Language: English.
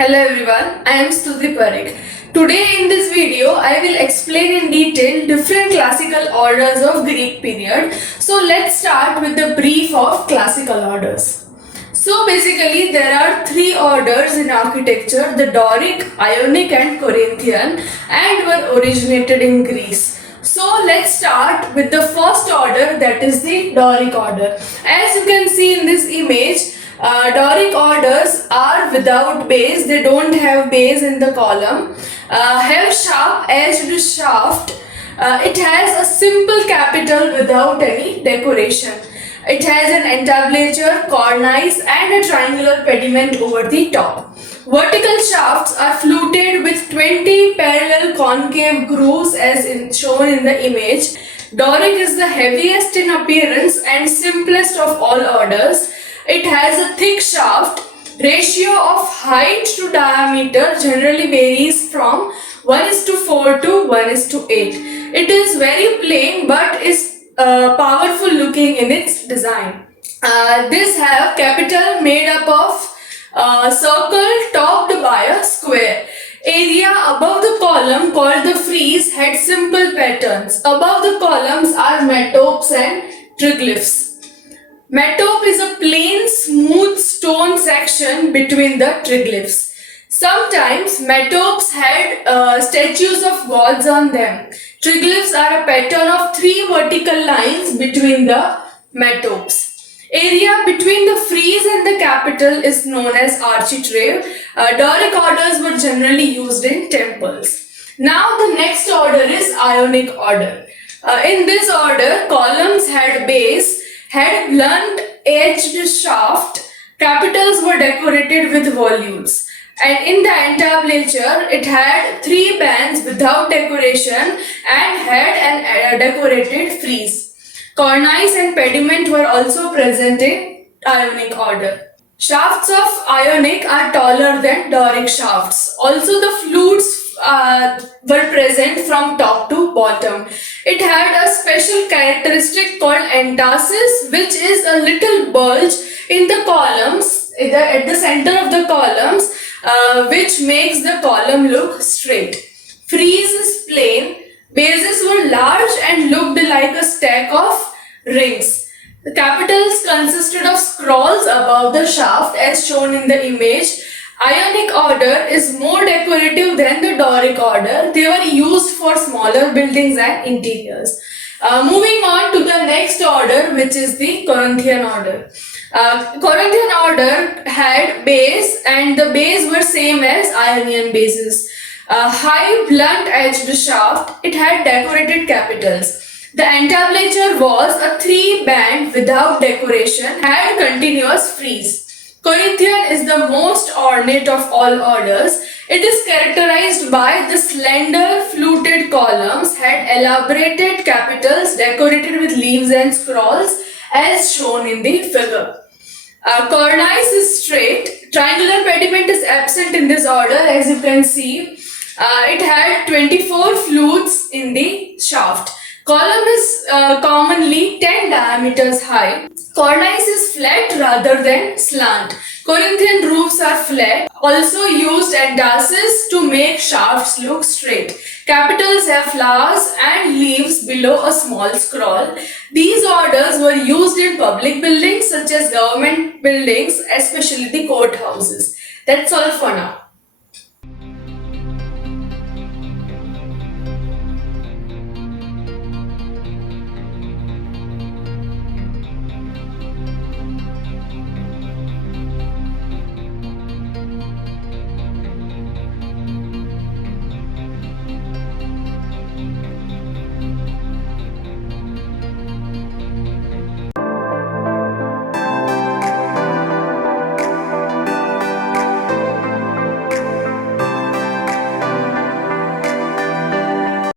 Hello everyone, I am Stuti Parekh. Today in this video, I will explain in detail different classical orders of Greek period. So let's start with the brief of classical orders. So basically there are three orders in architecture, the Doric, Ionic and Corinthian, and were originated in Greece. So let's start with the first order, that is the Doric order. As you can see in this image, Doric orders are without base, they don't have base in the column, have sharp edged shaft, it has a simple capital without any decoration. It has an entablature, cornice and a triangular pediment over the top. Vertical shafts are fluted with 20 parallel concave grooves as shown in the image. Doric is the heaviest in appearance and simplest of all orders. It has a thick shaft. Ratio of height to diameter generally varies from 1:4 to 1:8. It is very plain but is powerful looking in its design. This have capital made up of circle topped by a square. Area above the column called the frieze had simple patterns. Above the columns are metopes and triglyphs. Metope is a plain, smooth stone section between the triglyphs. Sometimes metopes had statues of gods on them. Triglyphs are a pattern of three vertical lines between the metopes. Area between the frieze and the capital is known as architrave. Doric orders were generally used in temples. Now the next order is Ionic order. In this order, columns had base, had blunt edged shaft, capitals were decorated with volutes, and in the entablature it had three bands without decoration and had an decorated frieze. Cornice and pediment were also present in Ionic order. Shafts of Ionic are taller than Doric shafts. Also the flutes were present from top to bottom. It had a special characteristic called entasis, which is a little bulge in the columns, at the center of the columns, which makes the column look straight. Frieze is plain. Bases were large and looked like a stack of rings. The capitals consisted of scrolls above the shaft as shown in the image. Ionic order is more decorative than the Doric order. They were used for smaller buildings and interiors. Moving on to the next order, which is the Corinthian order. Corinthian order had base and the base were same as Ionian bases. High blunt edged shaft, it had decorated capitals. The entablature was a three-band without decoration, had continuous frieze. Corinthian is the most ornate of all orders. It is characterized by the slender fluted columns, had elaborated capitals decorated with leaves and scrolls as shown in the figure. Cornice is straight. Triangular pediment is absent in this order, as you can see. It had 24 flutes in the shaft. Column is commonly 10 diameters high. Cornice is flat rather than slant. Corinthian roofs are flat. Also used entasis to make shafts look straight. Capitals have flowers and leaves below a small scroll. These orders were used in public buildings such as government buildings, especially the courthouses. That's all for now.